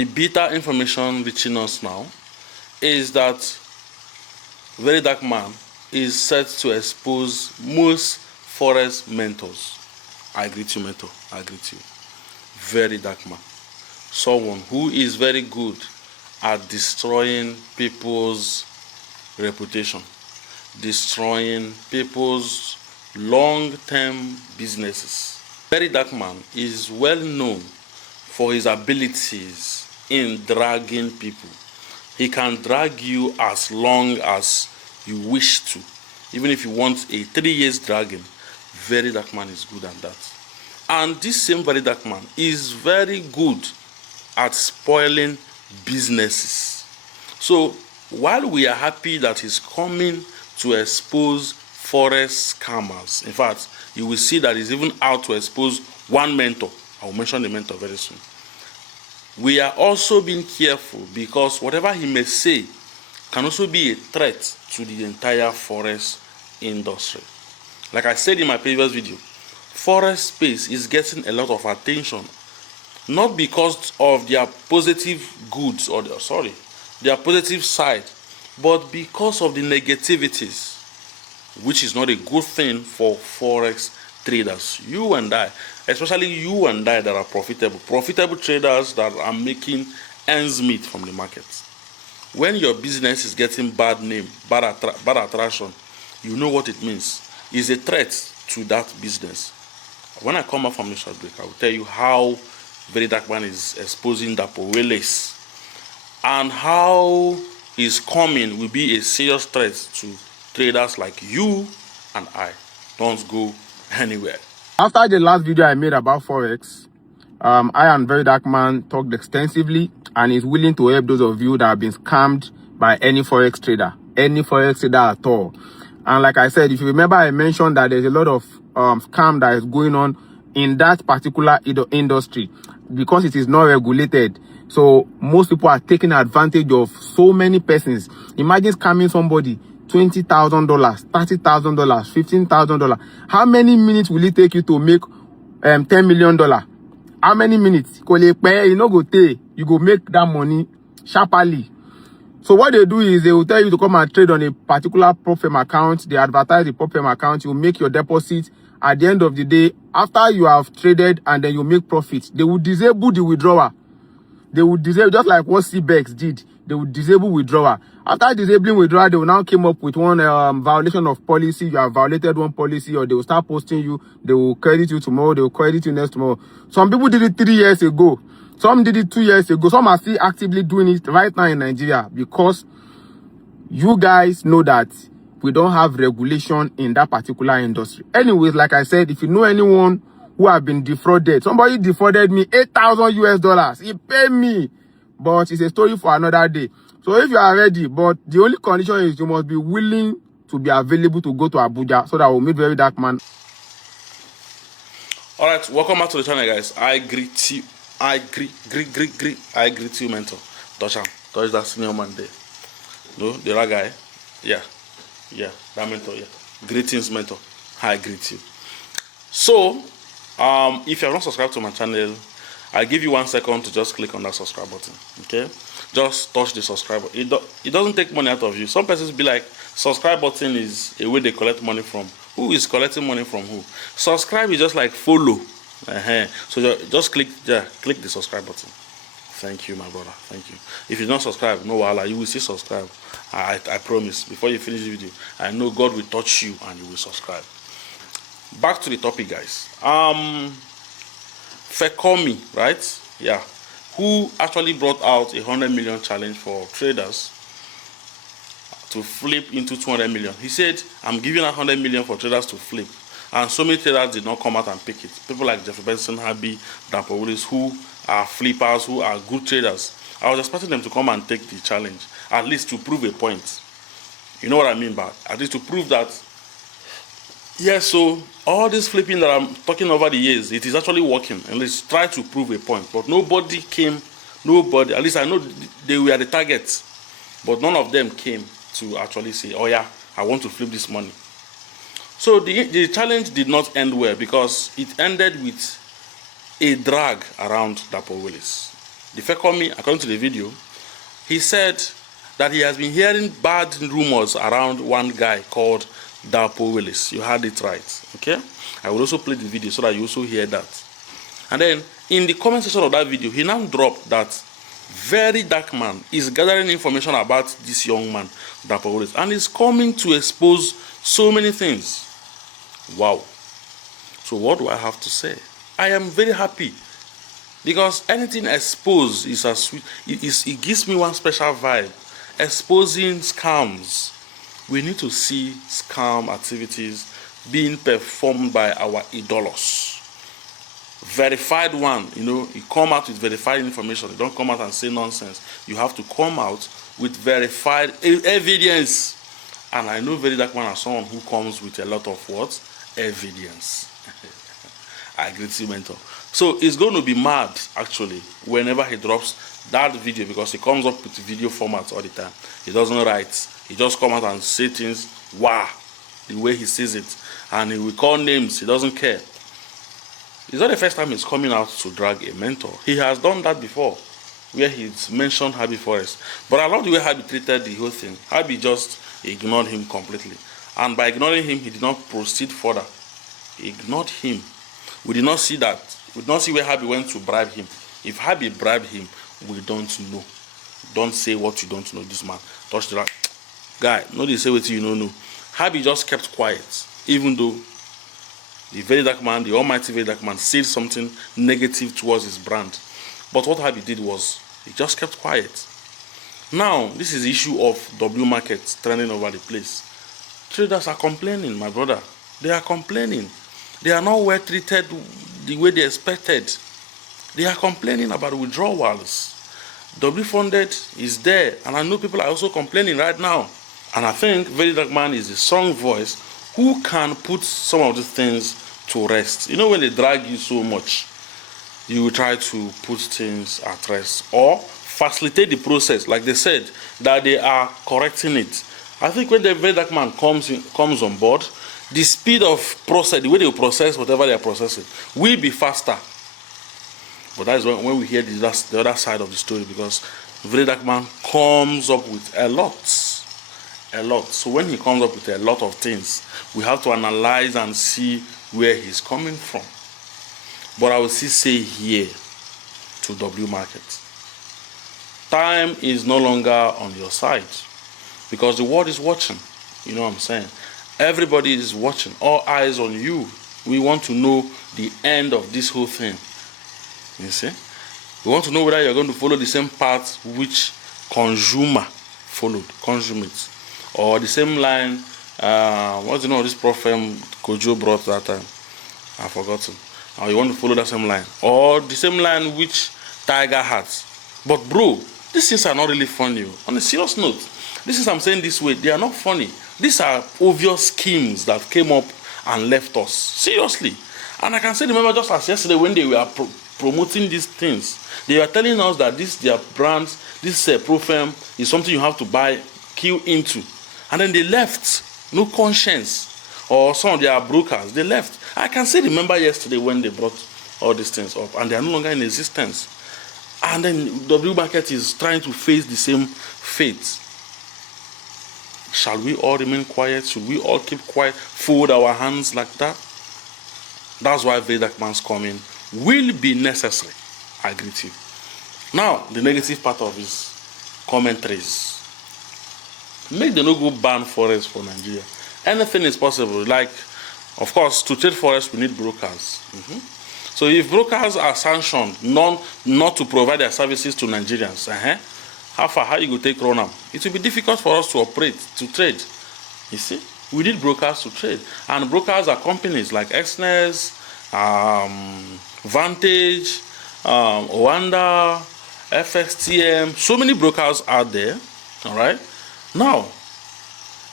The bitter information reaching us now is that Very Dark Man is set to expose most Forex mentors. I greet you, mentor. I greet you. Very Dark Man. Someone who is very good at destroying people's reputation, destroying people's long-term businesses. Very Dark Man is well known for his abilities in dragging people. He can drag you as long as you wish to. Even if you want a 3 years dragging, Very Dark Man is good at that. And this same Very Dark Man is very good at spoiling businesses. So while we are happy that he's coming to expose Forex scammers, in fact, you will see that he's even out to expose one mentor. I will mention the mentor very soon. We are also being careful because whatever he may say can also be a threat to the entire Forex industry. Like I said in my previous video, Forex space is getting a lot of attention, not because of their positive goods or their positive side, but because of the negativities, which is not a good thing for Forex traders. You and I, especially you and I that are profitable traders that are making ends meet from the market. When your business is getting bad name, bad attraction, you know what it means. It's a threat to that business. When I come out from the short break, I will tell you how Very Dark Man is exposing Dapo Willis and how his coming will be a serious threat to traders like you and I. Don't go anywhere. After the last video I made about Forex, I and Very Dark Man talked extensively and is willing to help those of you that have been scammed by any Forex trader at all. And like I said, if you remember, I mentioned that there's a lot of scam that is going on in that particular industry because it is not regulated. So most people are taking advantage of so many persons. Imagine scamming somebody $20,000, $30,000, $15,000. How many minutes will it take you to make $10 million? How many minutes? You know, you go make that money sharply. So what they do is they will tell you to come and trade on a particular prop firm account. They advertise the prop firm account. You make your deposit. At the end of the day, after you have traded and then you make profit, they will disable the withdrawal. They will disable, just like what CBEX did. They will disable withdrawal. After disabling withdrawal, they will now come up with one violation of policy. You have violated one policy, or they will start posting you. They will credit you tomorrow. They will credit you next tomorrow. Some people did it 3 years ago. Some did it 2 years ago. Some are still actively doing it right now in Nigeria because you guys know that we don't have regulation in that particular industry. Anyways, like I said, if you know anyone who have been defrauded, somebody defrauded me $8,000. He paid me, but it's a story for another day. So if you are ready, but the only condition is you must be willing to be available to go to Abuja so that we'll meet Very Dark Man. All right, welcome back to the channel, guys. I greet you. I greet you, mentor. Touch that senior man there. No, the other guy. Yeah, that mentor. Yeah, greetings, mentor. I greet you. So, if you have not subscribed to my channel, I'll give you 1 second to just click on that subscribe button. Okay, just touch the subscribe button. It doesn't take money out of you. Some persons be like, subscribe button is a way they collect money from. Who is collecting money from who? Subscribe is just like follow. So just click the subscribe button. Thank you, my brother. Thank you. If you don't subscribe, no wahala, you will still subscribe. I promise. Before you finish the video, I know God will touch you and you will subscribe. Back to the topic, guys. Fekomi, right? Yeah. Who actually brought out 100 million challenge for traders to flip into 200 million. He said, I'm giving 100 million for traders to flip. And so many traders did not come out and pick it. People like Jeffrey Benson, Habi, Dapo Willis, who are flippers, who are good traders. I was expecting them to come and take the challenge, at least to prove a point. You know what I mean by at least to prove that, yes, so all this flipping that I'm talking over the years, it is actually working. And let's try to prove a point. But nobody came, at least I know they were the targets, but none of them came to actually say, oh yeah, I want to flip this money. So the challenge did not end well because it ended with a drag around Dapo Willis. The Fekomi, according to the video, he said that he has been hearing bad rumors around one guy called Dapo Willis. You heard it right, okay? I will also play the video so that you also hear that. And then, in the comment section of that video, he now dropped that very dark man is gathering information about this young man, Dapo Willis, and is coming to expose so many things. Wow. So what do I have to say? I am very happy, because anything exposed is a sweet, it gives me one special vibe. Exposing scams. We need to see scam activities being performed by our idols. Verified one, you come out with verified information. You don't come out and say nonsense. You have to come out with verified evidence. And I know very dark man as someone who comes with a lot of what? Evidence. I agree with you, mentor. So it's going to be mad, actually, whenever he drops that video, because he comes up with video formats all the time. He doesn't write. He just come out and say things, wow, the way he says it. And he will call names. He doesn't care. It's not the first time he's coming out to drag a mentor. He has done that before, where he's mentioned Habi Forest. But I love the way Habi treated the whole thing. Habi just ignored him completely. And by ignoring him, he did not proceed further. He ignored him. We did not see that. We did not see where Habi went to bribe him. If Habi bribed him, we don't know. Don't say what you don't know, this man. Touch the right. Guy, no, they say what you don't know. Habi just kept quiet, even though the very dark man, the almighty very dark man, said something negative towards his brand. But what Habi did was, he just kept quiet. Now, this is the issue of W markets trending over the place. Traders are complaining, my brother. They are complaining. They are not well treated the way they expected. They are complaining about withdrawals. W funded is there, and I know people are also complaining right now. And I think very dark man is a strong voice who can put some of these things to rest. When they drag you so much, you will try to put things at rest or facilitate the process, like they said that they are correcting it. I think when the very dark man comes on board, the speed of process, the way they will process whatever they are processing, will be faster. But that is when we hear the other side of the story, because very dark man comes up with a lot. So when he comes up with a lot of things, we have to analyze and see where he's coming from. But I will still say here to W market, time is no longer on your side, because the world is watching. You know what I'm saying? Everybody is watching. All eyes on you. We want to know the end of this whole thing. You see? We want to know whether you're going to follow the same path which consumer followed, consummate, or the same line. What's the name of this prophet Kojo brought that time? I've forgotten. Or you want to follow that same line, or the same line which Tiger has. But bro, these things are not really funny. On a serious note, this is I'm saying this way, they are not funny. These are obvious schemes that came up and left us. Seriously. And I can say, remember, just as yesterday when they were promoting these things, they were telling us that this their brands, this Profem is something you have to buy, queue into. And then they left. No conscience. Or some of their brokers, they left. I can still remember yesterday when they brought all these things up, and they are no longer in existence. And then W market is trying to face the same fate. Shall we all remain quiet? Should we all keep quiet, fold our hands like that? That's why very dark man's coming will be necessary. I agree with you. Now, the negative part of his commentaries. Make them not go ban Forex for Nigeria. Anything is possible. Like, of course, to trade Forex, we need brokers. So if brokers are sanctioned not to provide their services to Nigerians, how you go take run up? It will be difficult for us to operate, to trade. You see, we need brokers to trade, and brokers are companies like Expressway, Vantage, Oanda, FXTM. So many brokers out there. All right. Now,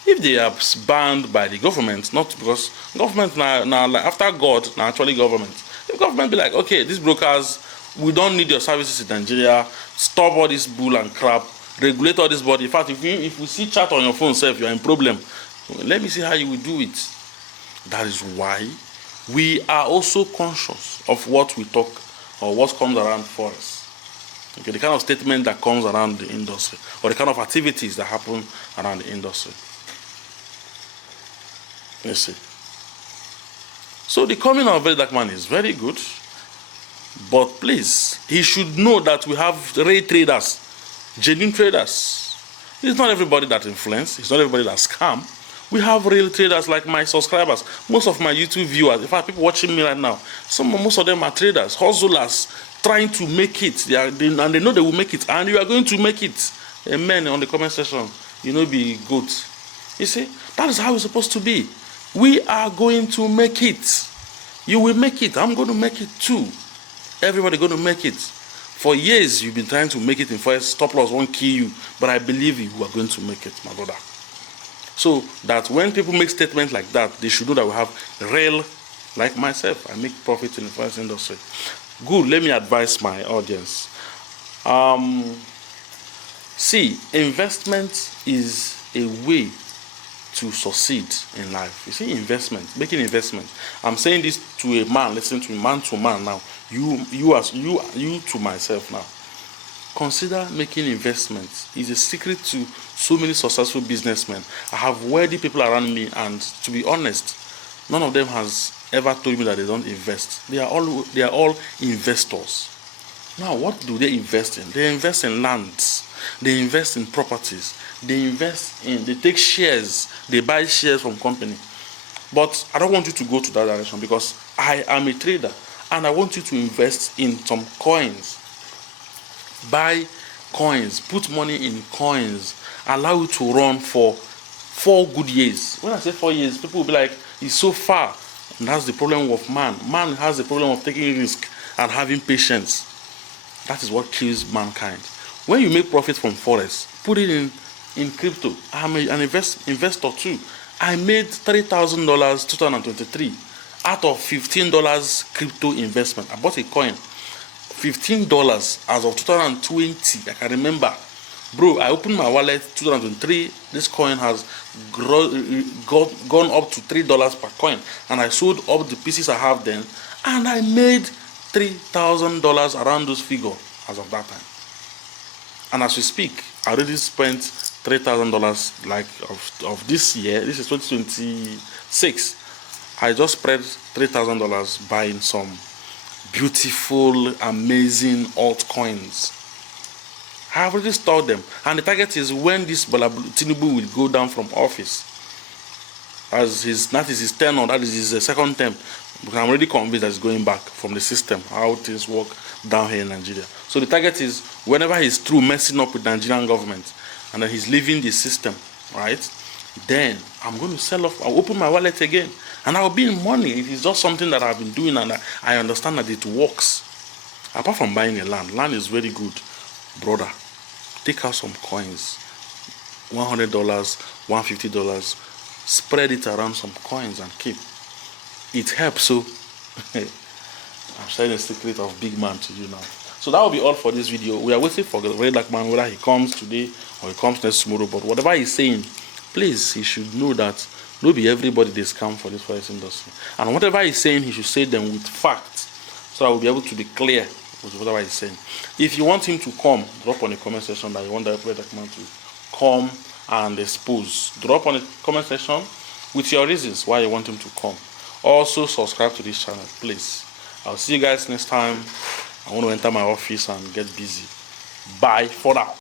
if they are banned by the government, not because government now after God, now actually government. If government be like, okay, these brokers, we don't need your services in Nigeria, stop all this bull and crap, regulate all this body. In fact, if you see chat on your phone self, you're in problem. Let me see how you will do it. That is why we are also conscious of what we talk or what comes around for us. Okay, the kind of statement that comes around the industry, or the kind of activities that happen around the industry. You see. So the coming of a very dark man is very good, but please, he should know that we have real traders, genuine traders. It's not everybody that influence, it's not everybody that scam. We have real traders like my subscribers. Most of my YouTube viewers, in fact, people watching me right now, most of them are traders, hustlers, trying to make it. And they know they will make it, and you are going to make it. Amen. On the comment section, you know, be good. You see, that is how it's supposed to be. We are going to make it. You will make it. I'm going to make it too. Everybody going to make it. For years, you've been trying to make it in Forex. Stop loss won't kill you, but I believe you are going to make it, my brother. So that when people make statements like that, they should know that we have real, like myself, I make profit in the Forex industry. Good, let me advise my audience. See, investment is a way to succeed in life. You see, investment, making investment. I'm saying this to a man, listen to me, man to man now. You to myself now. Consider making investments. It's a secret to so many successful businessmen. I have wealthy people around me, and to be honest, none of them has ever told me that they don't invest. They are all investors. Now, what do they invest in? They invest in lands. They invest in properties. They take shares. They buy shares from company. But I don't want you to go to that direction, because I am a trader and I want you to invest in some coins. Buy coins, put money in coins, allow it to run for 4 good years. When I say 4 years, people will be like, it's so far. And that's the problem of man. Man has the problem of taking risk and having patience. That is what kills mankind. When you make profit from Forex, put it in crypto. I'm an investor too. I made $3,000 2023 out of $15 crypto investment. I bought a coin. $15 as of 2020. I can remember. Bro, I opened my wallet 2003. This coin has gone up to $3 per coin. And I sold up the pieces I have then. And I made $3,000 around those figures as of that time. And as we speak, I already spent $3,000 like of this year. This is 2026. I just spread $3,000 buying some beautiful, amazing altcoins. I have already stored them, and the target is when this Tinubu will go down from office. That is his tenure, that is his second term. Because I'm already convinced that he's going back from the system, how things work down here in Nigeria. So the target is whenever he's through messing up with the Nigerian government and then he's leaving the system, right? Then I'm going to sell off. I'll open my wallet again, and I'll be in money. It is just something that I've been doing, and I understand that it works. Apart from buying a land is very good, brother. Take out some coins, $100, $150, spread it around some coins and keep. It helps. So I'm sharing the secret of big man to you now. So that will be all for this video. We are waiting for the very dark man, whether he comes today or he comes next tomorrow. But whatever he's saying, please, he should know that not be everybody they scam for this Forex industry. And whatever he's saying, he should say them with facts, so I will be able to be clear with whatever he's saying. If you want him to come, drop on the comment section that you want the very dark man to come and expose. Drop on the comment section with your reasons why you want him to come. Also, subscribe to this channel, please. I'll see you guys next time. I want to enter my office and get busy. Bye for now.